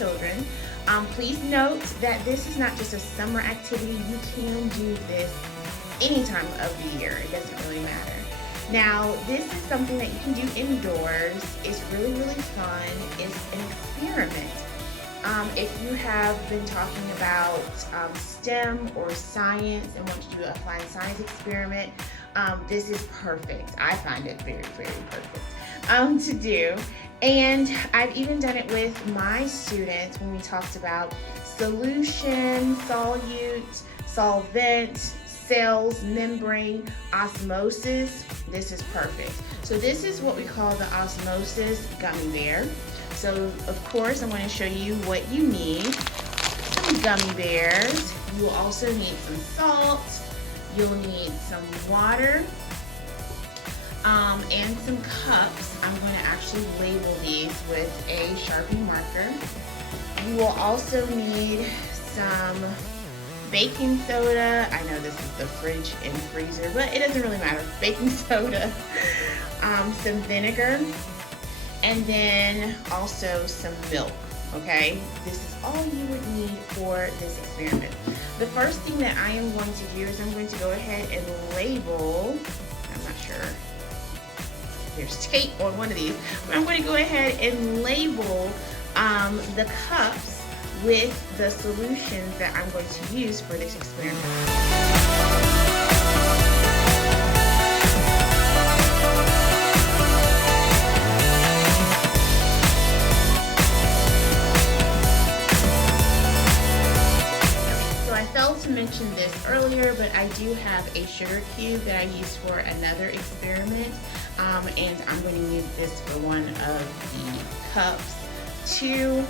children. Please note that this is not just a summer activity. You can do this any time of the year. It doesn't really matter. Now, this is something that you can do indoors. It's really, really fun. It's an experiment. If you have been talking about STEM or science and want to do a applied science experiment, this is perfect. I find it very, very perfect to do. And I've even done it with my students when we talked about solution, solute, solvent, cells, membrane, osmosis. This is perfect. So this is what we call the Osmosis Gummy Bear. So of course I'm going to show you what you need. Some gummy bears. You will also need some salt. You'll need some water and some cups. I'm going to actually label these with a Sharpie marker. You will also need some baking soda. I know this is the fridge and freezer, but it doesn't really matter. Baking soda, some vinegar, and then also some milk. Okay, this is all you would need for this experiment. The first thing that I am going to do is I'm going to go ahead and label, I'm not sure, there's tape on one of these, but I'm going to go ahead and label the cups with the solutions that I'm going to use for this experiment. To mention this earlier, but I do have a sugar cube that I used for another experiment, and I'm going to use this for one of the cups to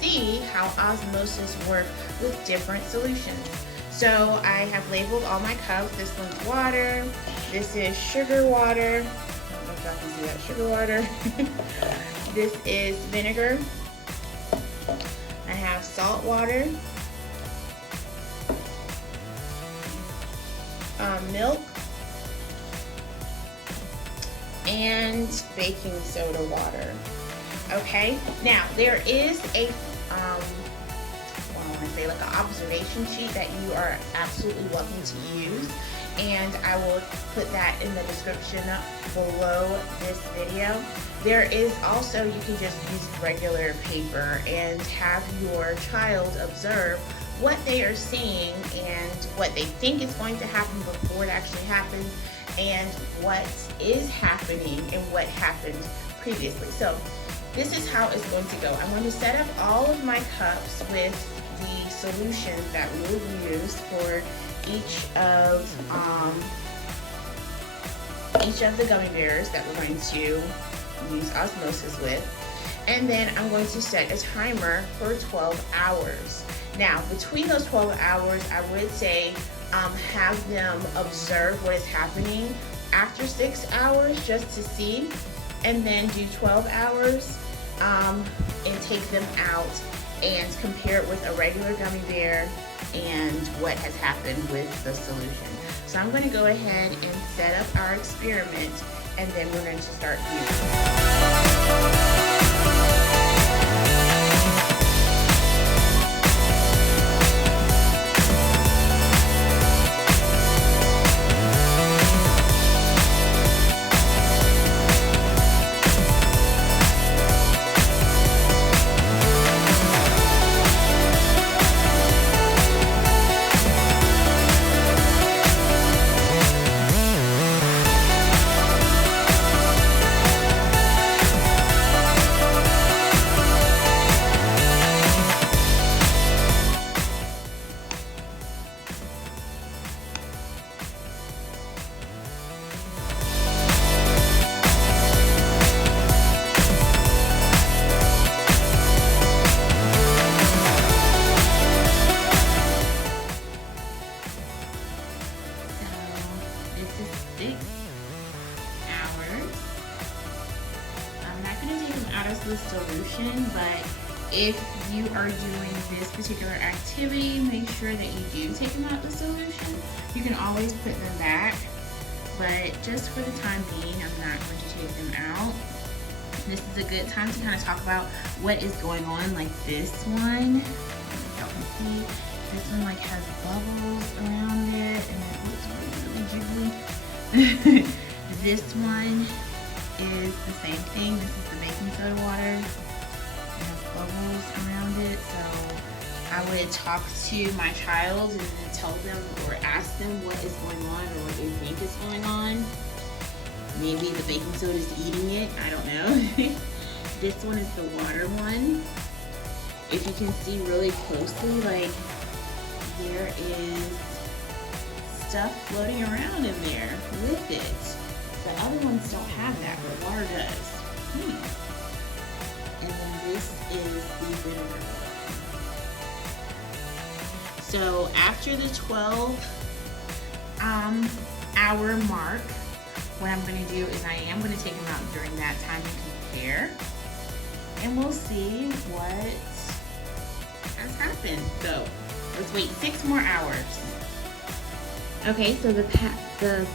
see how osmosis works with different solutions. So I have labeled all my cups. This one's water, this is sugar water, I don't know if y'all can see that, sugar water. This is vinegar, I have salt water, milk, and baking soda water. Okay, now there is a I want to say like an observation sheet that you are absolutely welcome to use, and I will put that in the description below this video. There is also, you can just use regular paper and have your child observe what they are seeing and what they think is going to happen before it actually happens, and what is happening and what happened previously. So this is how it's going to go. I'm going to set up all of my cups with the solutions that we will use for each of the gummy bears that we're going to use osmosis with. And then I'm going to set a timer for 12 hours. Now, between those 12 hours, I would say have them observe what is happening after 6 hours just to see, and then do 12 hours and take them out and compare it with a regular gummy bear and what has happened with the solution. So I'm going to go ahead and set up our experiment, and then we're going to start using. The solution, but if you are doing this particular activity, make sure that you do take them out the solution. You can always put them back, but just for the time being, I'm not going to take them out. this is a good time to kind of talk about what is going on. Like this one, y'all can see, this one like has bubbles around it and it looks really, really jiggly. This one is the same thing. This is the baking soda water. It has bubbles around it. So I would talk to my child and then tell them or ask them what is going on or what they think is going on. Maybe the baking soda is eating it. I don't know. This one is the water one. If you can see really closely, like there is stuff floating around in there with it. The other ones don't have that, but water does. And then this is the vinegar one. So after the 12 hour mark, what I'm going to do is I am going to take them out during that time and compare, and we'll see what has happened. So let's wait 6 more hours. Okay, so the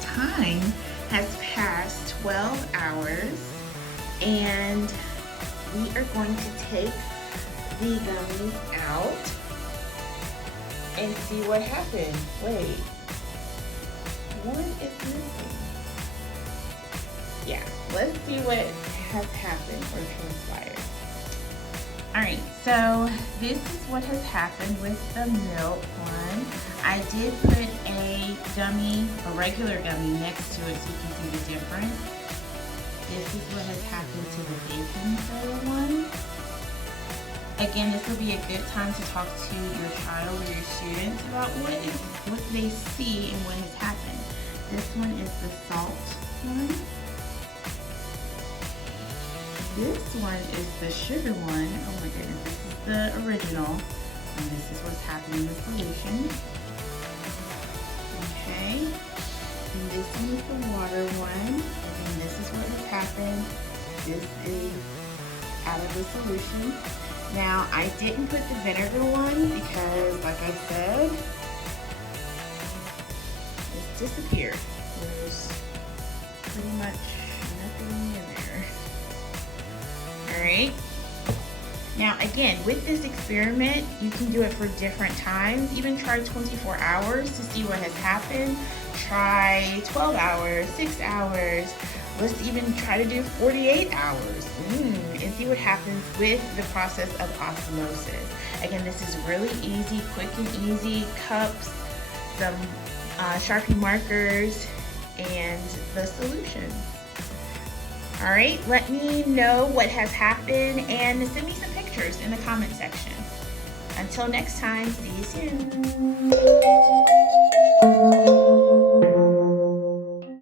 time has passed 12 hours, and we are going to take the gummies out and see what happened. Wait, one is missing. Yeah, let's see what has happened or transpired. Alright, so this is what has happened with the milk one. I did put a regular gummy next to it so you can see the difference. This is what has happened to the baking soda one. Again, this will be a good time to talk to your child or your students about what they see and what has happened. This one is the salt one. This one is the sugar one. Oh my goodness, this is the original. And this is what's happening in the solution. Okay. And this one is the water one. And this is what has happened. This is out of the solution. Now, I didn't put the vinegar one because, like I said, it's disappeared. There's pretty much nothing in there. Alright, now again, with this experiment, you can do it for different times. Even try 24 hours to see what has happened. Try 12 hours, 6 hours. Let's even try to do 48 hours and see what happens with the process of osmosis. Again, this is really easy, quick and easy. Cups, some Sharpie markers, and the solution. Alright, let me know what has happened and send me some pictures in the comment section. Until next time, see you soon.